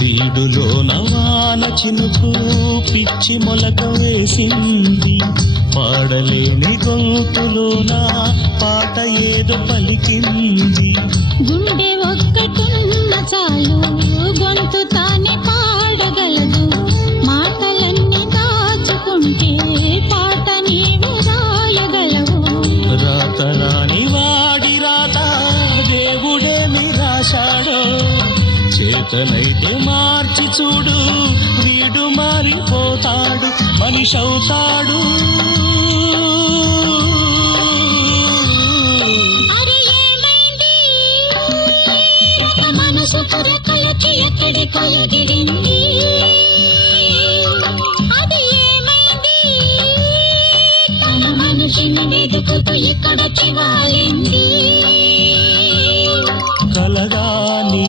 వీడులో నవాన చినుకు పిచ్చి మొలక వేసింది, పాడలేని గొంతులోన పాట ఏదో పలికింది. గుండె ఒక్కటున్న చాలు గొంతు తానే పాడగలదు, మాటలన్నీ దాచుకుంటే పాట నీవు రాయగలవు. రాత రాని వాడి రాత దేవుడేమి రాశాడో, చేతనైతే మార్చి చూడు వీడు మారిపోతాడు, మనిషవుతాడు. మనసు పురకలకి ఎక్కడికో ఎగిరింది, అది ఏమైంది? తన మనిషిని వెతుకుతూ ఇక్కడొచ్చి వాలింది.